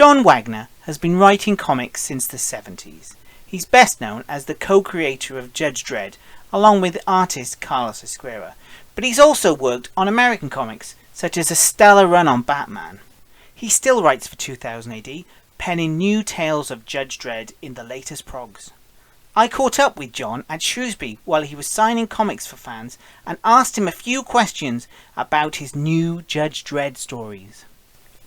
John Wagner has been writing comics since the 70s. He's best known as the co-creator of Judge Dredd, along with artist Carlos Esquerra, but he's also worked on American comics, such as a stellar run on Batman. He still writes for 2000 AD, penning new tales of Judge Dredd in the latest progs. I caught up with John at Shrewsbury while he was signing comics for fans and asked him a few questions about his new Judge Dredd stories.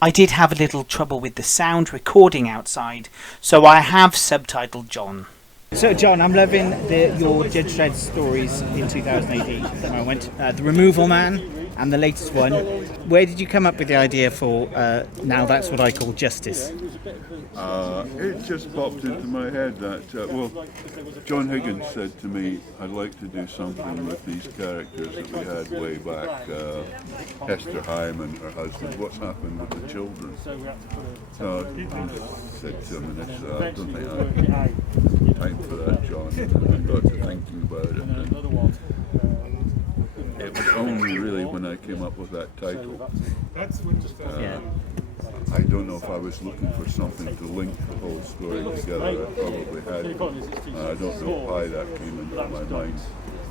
I did have a little trouble with the sound recording outside, so I have subtitled John. So John, I'm loving your Judge Dredd stories in 2000 AD at the moment. The Removal Man and the latest one. Where did you come up with the idea for Now That's What I Call Justice? It just popped into my head that, John Higgins said to me, I'd like to do something with these characters that we had way back, Hester Hyman, her husband, what's happened with the children? So I said to him, and I don't think I have time for that, John, and I got to thinking about it. And it was only really when I came up with that title. I don't know if I was looking for something to link the whole story together. I probably had. I don't know why that came into my mind.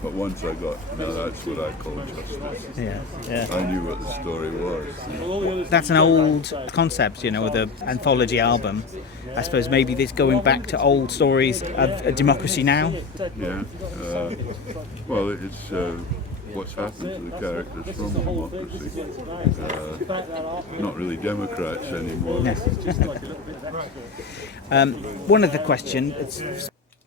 But once I got, now that's what I call justice. Yeah. I knew what the story was. That's an old concept, you know, the anthology album. I suppose maybe this going back to old stories of a democracy now. Yeah. Well, it's what's happened to the characters from democracy. Not really Democrats anymore. No. One other question.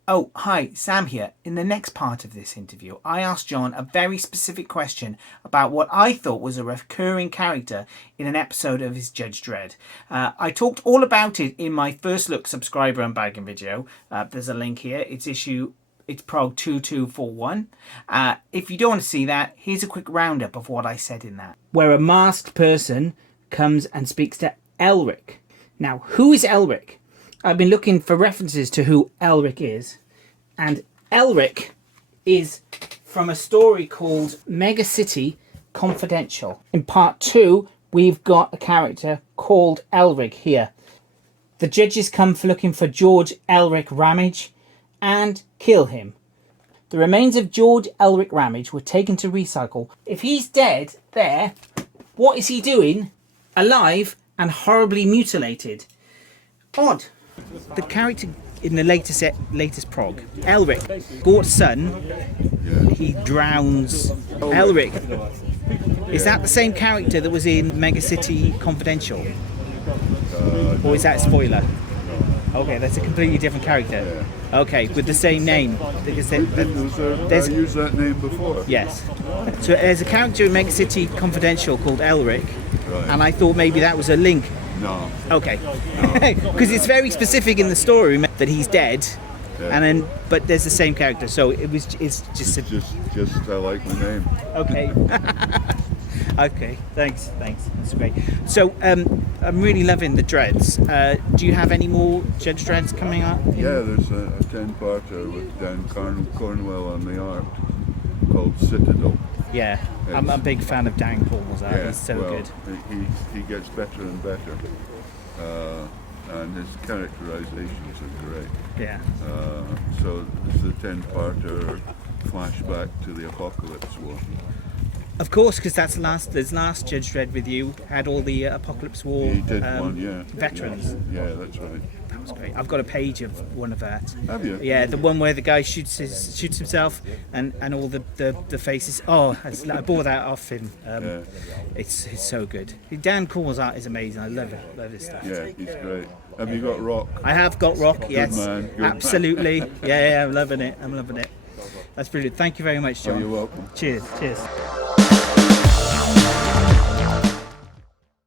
Oh, hi, Sam here. In the next part of this interview, I asked John a very specific question about what I thought was a recurring character in an episode of his Judge Dredd. I talked all about it in my first look subscriber unbagging video. There's a link here. It's prog 2241. If you don't want to see that, here's a quick roundup of what I said in that. Where a masked person comes and speaks to Elric. Now, who is Elric? I've been looking for references to who Elric is. And Elric is from a story called Mega City Confidential. In part 2, we've got a character called Elric here. The judges come for looking for George Elric Ramage and kill him. The remains of George Elric Ramage were taken to recycle. If he's dead there, what is he doing alive and horribly mutilated? Odd. The character in the latest prog, Elric, Gort's son, he drowns Elric. Is that the same character that was in Mega City Confidential? Or is that a spoiler? Okay, that's a completely different character. Okay, with the same name. Because I used that name before. Yes. So there's a character in Mega City Confidential called Elric, and I thought maybe that was a link. No. Okay. Because it's very specific in the story that he's dead, but there's the same character. So it's just I like the name. Okay. Okay, thanks, that's great. So I'm really loving the Dredds. Do you have any more Judge Dredds coming up? Yeah, there's a 10-parter with Dan Cornwall on the art called Citadel. Yeah, I'm a big fan of Dan Cornwall's art. He's so good. He gets better and better, and his characterizations are great. Yeah. So it's the 10-parter flashback to the Apocalypse War. Of course, because that's the last Judge Dredd with you had all the Apocalypse War veterans. Yeah, that's right. That was great. I've got a page of one of that. Have you? Yeah, the one where the guy shoots himself and all the faces. Oh, I bought that off him. It's so good. Dan Cornwall's art is amazing. I love it. Love his stuff. Yeah, he's great. Have you got Rock? I have got Rock. Yes, man. Good absolutely. Yeah, I'm loving it. That's brilliant. Thank you very much, John. Oh, you're welcome. Cheers.